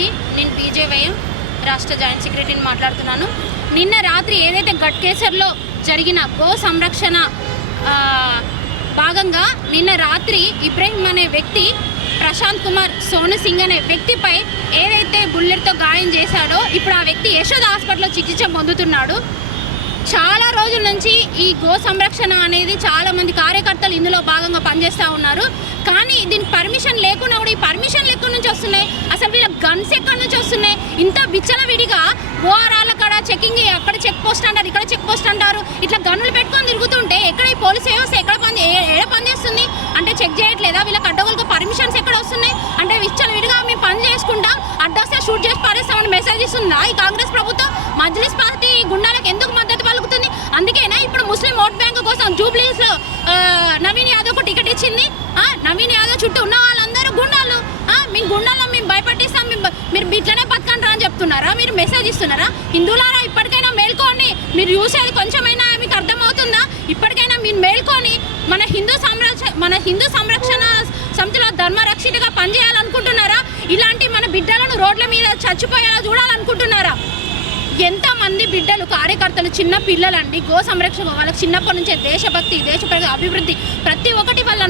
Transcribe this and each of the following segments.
Party, నేను BJYM రాష్ట్ర joint సెక్రటరీని మాట్లాడుతున్నాను. నిన్న రాత్రి ఏదైతే గట్కేసర్లో జరిగిన గో సంరక్షణ భాగంగా నిన్న రాత్రి ఇబ్రహీం అనే వ్యక్తి ప్రశాంత్ కుమార్ సోను సింగ్ అనే వ్యక్తిపై ఏదైతే బుల్లెట్తో గాయం చేశాడో ఇప్పుడు ఆ వ్యక్తి యశోద హాస్పిటల్లో చికిత్స పొందుతున్నాడు. చాలా రోజుల నుంచి ఈ గో సంరక్షణ అనేది చాలామంది కార్యకర్తలు ఇందులో భాగంగా పనిచేస్తూ ఉన్నారు. కానీ దీనికి పర్మిషన్ లేకుండా కూడా ఈ పర్మిషన్లు ఎక్కడి నుంచి వస్తున్నాయి, అసలు వీళ్ళ గన్స్ ఎక్కడి నుంచి వస్తున్నాయి, ఇంత విచ్చలవిడిగా ఓఆర్ఆర్ల కాడ చెకింగ్, అక్కడ చెక్ పోస్ట్ అంటారు, ఇక్కడ చెక్ పోస్ట్ అంటారు, ఇట్లా గన్నులు పెట్టుకొని తిరుగుతుంటే ఎక్కడ ఈ పోలీస్ వ్యవస్థ ఎక్కడ పనిచేస్తుంది అంటే చెక్ చేయట్లేదా? వీళ్ళకి అడ్డగోలుగా పర్మిషన్స్ ఎక్కడ వస్తున్నాయి అంటే విచ్చలవిడిగా మేము పని చేసుకుంటాం, అడ్డొస్తే షూట్ చేసి పారేస్తామని మెసేజ్ ఇస్తుందా ఈ కాంగ్రెస్ ప్రభుత్వం? మజ్లిస్ పార్టీ గుండాలకు ఎందుకు మద్దతు పలుకుతుంది? అందుకేనా ఇప్పుడు ముస్లిం ఓట్ బ్యాంకు కోసం జూబ్లీస్లో నవీన్ యాదవ్కు టికెట్ ఇచ్చింది? నవీన్ యాదవ్ చుట్టూ ఉన్న వాళ్ళందరూ గుండాలు, మీ గుండాల్లో మేము భయపట్టిస్తాం, మీరు ఇట్లనే బతకండి అని చెప్తున్నారా? మీరు మెసేజ్ ఇస్తున్నారా? హిందువులారా ఇప్పటికైనా మేల్కోండి, మీరు చూసేది కొంచెమైనా మీకు అర్థమవుతుందా? ఇప్పటికైనా మీరు మేల్కొని మన హిందూ సంరక్షణ సమితిలో ధర్మరక్షితగా పనిచేయాలనుకుంటున్నారా? ఇలాంటి మన బిడ్డలను రోడ్ల మీద చచ్చిపోయేలా చూడాలనుకుంటున్నారా? ఎంతమంది బిడ్డలు కార్యకర్తలు చిన్న పిల్లలండి, గో సంరక్షణ వాళ్ళకి చిన్నప్పటి నుంచే దేశభక్తి, దేశ అభివృద్ధి ప్రతి ఒక్కటి వాళ్ళ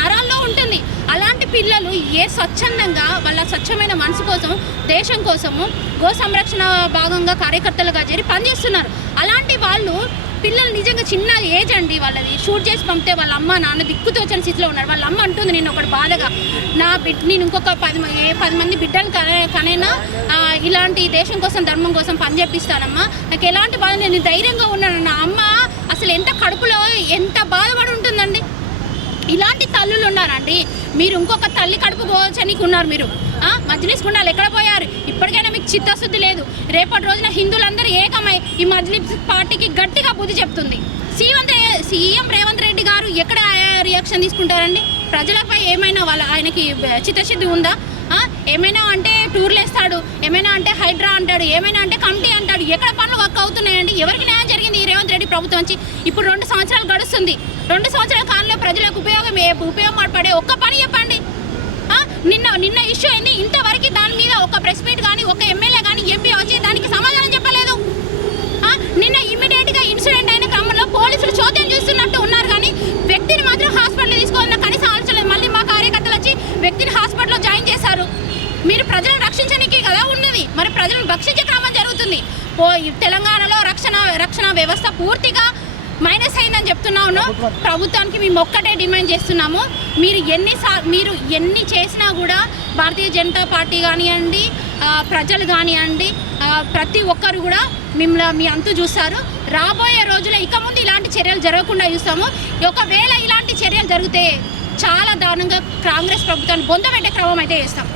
నరాల్లో ఉంటుంది. అలాంటి పిల్లలు స్వచ్ఛందంగా వాళ్ళ స్వచ్ఛమైన మనసు కోసం, దేశం కోసము గో సంరక్షణ భాగంగా కార్యకర్తలుగా చేరి పనిచేస్తున్నారు. అలాంటి వాళ్ళు పిల్లలు నిజంగా చిన్న ఏజ్ అండి వాళ్ళది, షూట్ చేసి పంపితే వాళ్ళ అమ్మ నాన్న దిక్కుతోచని స్థితిలో ఉన్నారు. వాళ్ళ అమ్మ అంటుంది నేను ఒకటి బాధగా, నేను ఇంకొక 10 మంది బిడ్డలు కనైనా ఇలాంటి దేశం కోసం ధర్మం కోసం పని చేపిస్తానమ్మా, నాకు ఎలాంటి బాధ, నేను ధైర్యంగా ఉన్నాను. నా అమ్మ అసలు ఎంత కడుపులో ఎంత బాధపడి ఉంటుందండి. ఇలాంటి తల్లులు ఉన్నారండి. మీరు ఇంకొక తల్లి కడుపు పోచనికి ఉన్నారు. మీరు మజ్లిస్ గుండాలు ఎక్కడ పోయారు? ఇప్పటికైనా మీకు చిత్తశుద్ధి లేదు. రేపటి రోజున హిందువులందరూ ఏకమై ఈ మజ్లిస్ పార్టీకి గట్టిగా బుద్ధి చెప్తుంది. సీఎం రేవంత్ రెడ్డి గారు ఎక్కడ రియాక్షన్ తీసుకుంటారండి? ప్రజలపై ఏమైనా ఆయనకి చిత్తశుద్ధి ఉందా? ఏమైనా అంటే టూర్లు వేస్తాడు, ఏమైనా అంటే హైడ్రా అంటాడు, ఏమైనా అంటే కమిటీ అంటాడు. ఎక్కడ పనులు వర్క్ అవుతున్నాయండి? ఎవరికి న్యాయం జరిగింది ఈ రేవంత్ రెడ్డి ప్రభుత్వం నుంచి? ఇప్పుడు 2 సంవత్సరాలు గడుస్తుంది. 2 సంవత్సరాల కాలంలో ప్రజలకు ఉపయోగపడే ఒక్క పని చెప్పండి. నిన్న ఇష్యూ అయింది, ఇంతవరకు దాని మీద ఒక ప్రెస్ మీట్ కానీ, ఒక ఎమ్మెల్యే కానీ, ఎంపీ వచ్చి దానికి సమాధానం చెప్పలేదు. నిన్న ఇమీడియట్గా ఇన్సిడెంట్ అయిన క్రమంలో పోలీసులు చోద్యం చూస్తున్నట్టు ఉన్నారు, కానీ వ్యక్తిని మాత్రం హాస్పిటల్ తీసుకోవాలన్న కనీస ఆలోచన. మళ్ళీ మా కార్యకర్తలు వచ్చి వ్యక్తిని హాస్పిటల్లో జాయిన్ చేశారు. మీరు ప్రజలను రక్షించడానికి కదా ఉన్నది, మరి ప్రజలను భక్షించే క్రమం జరుగుతుంది. తెలంగాణలో రక్షణ వ్యవస్థ పూర్తిగా మైనస్ అయిందని చెప్తున్నాను. ప్రభుత్వానికి మేము ఒక్కటే డిమాండ్ చేస్తున్నాము, మీరు ఎన్ని చేసినా కూడా భారతీయ జనతా పార్టీ కానివ్వండి, ప్రజలు కానివ్వండి, ప్రతి ఒక్కరు కూడా మీ అంతు చూస్తారు. రాబోయే రోజుల్లో ఇక ముందు ఇలాంటి చర్యలు జరగకుండా చూస్తాము. ఒకవేళ ఇలాంటి చర్యలు జరిగితే చాలా దారుణంగా కాంగ్రెస్ ప్రభుత్వాన్ని బొందబెట్టే క్రమం అయితే చేస్తాం.